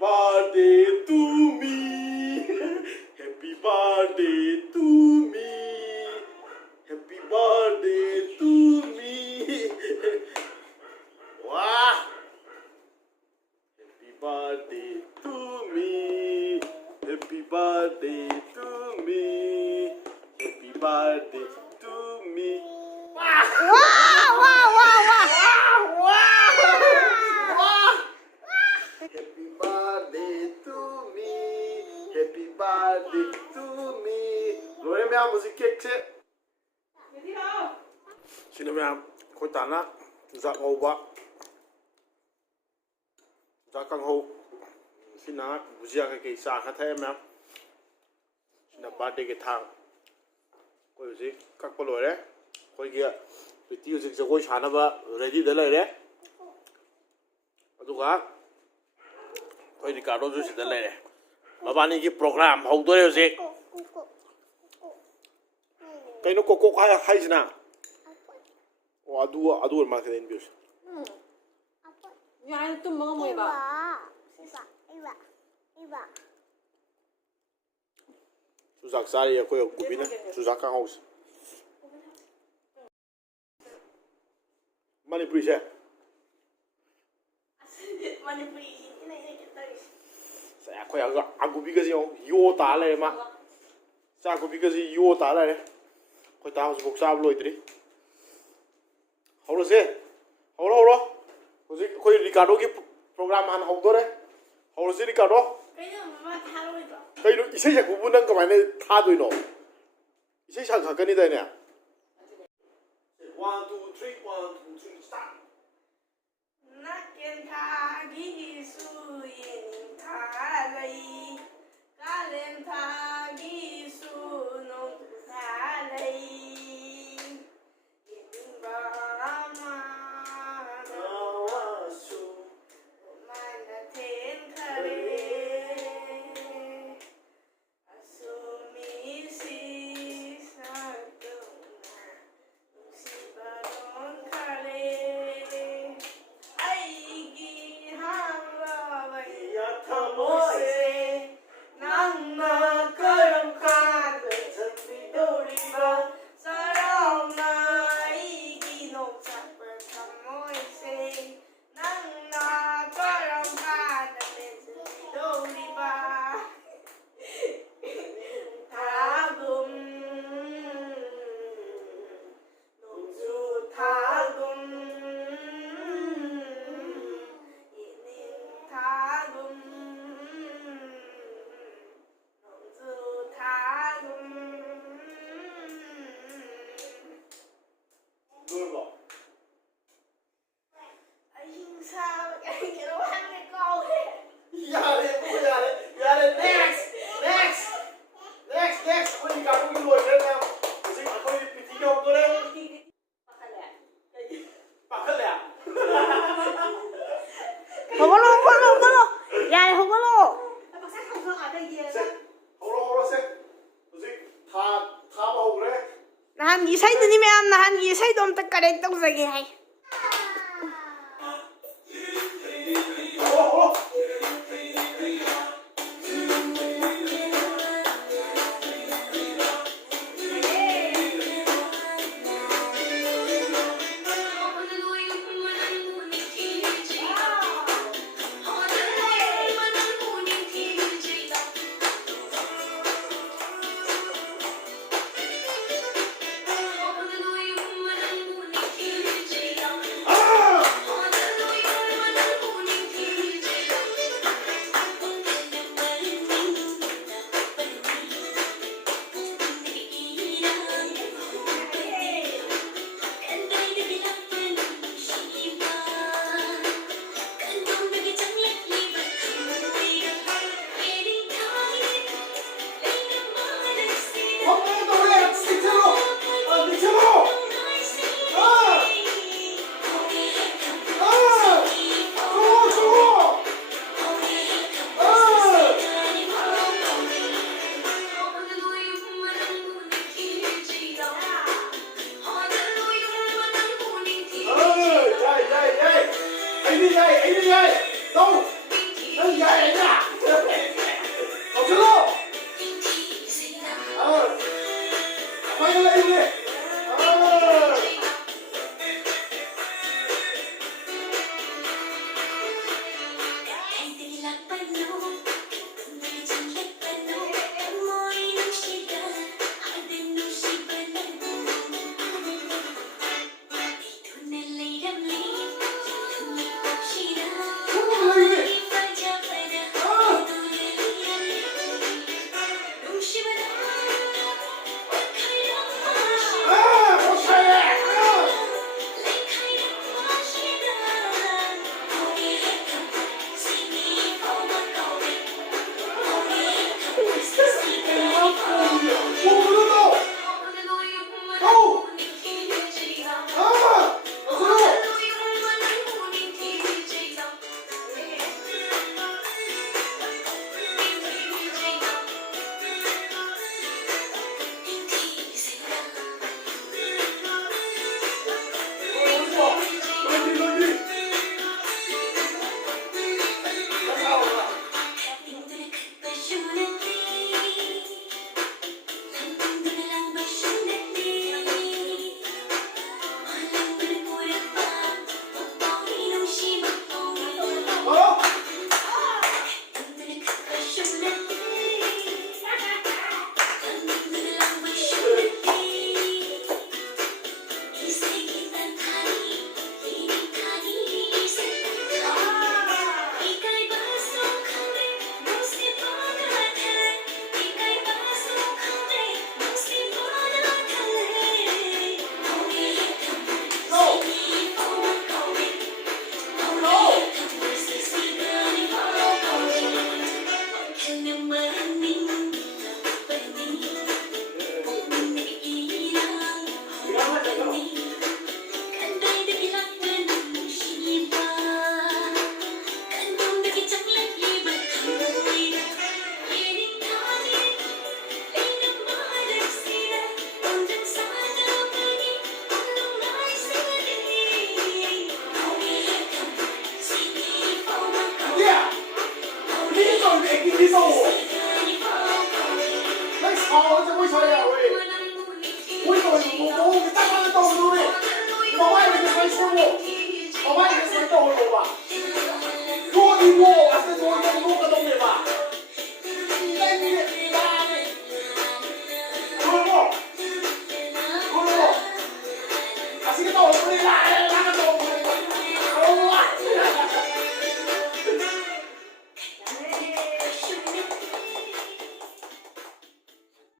birthday to me. Happy birthday to me. Happy birthday to me. Wow. Happy birthday to me. Happy birthday to me. Happy birthday to me. Wow, wow, wow, wow. Happy birthday to me. Happy birthday to me. Rồi em ăn một cái cake chứ. Xin em khôi tán á. Dạ ngầu quá. Dạ càng hậu. Xin á. Bùzia cái xa khá thay em. Xin là birthday cái thang. Coi gì các bà lỗi đấy. Coi kìa. Preeti hꯧzik jagoi sanaba ready da leire. Aduga koi Ricardo ju sida leire. Mabani ki program howdore houzik. Kaino koko khai sina. O adu ma keden bius. Nyai tum mga mo iba. Suzak sari koi kupina Suzak kang house. Manipuri se. Manipuri ini Saya koi aku because yo ta le ma. Sa aku because yo ta le. Koi ta house box ab loidri. Holo se. Holo. Hozik koi Ricardo ki program han howdore. Holo se Ricardo. Kaino isai sa kubu nang kamai ne tha doino. Isai sa khakani dai ne. 1 2 3 1 2 3 start. Nakken thagi su yin thalai kalen thagi su nong thalai yin ba ma Nawasu. mana ten khare asumi si nahan isay na ni ma'am nahan isay dom tagkaret tong sagi hay. 你走我，那吵怎么吵呀喂？我大家都不对，我外面的谁说我，我外面的谁都有吧？若你我是昨天我个东。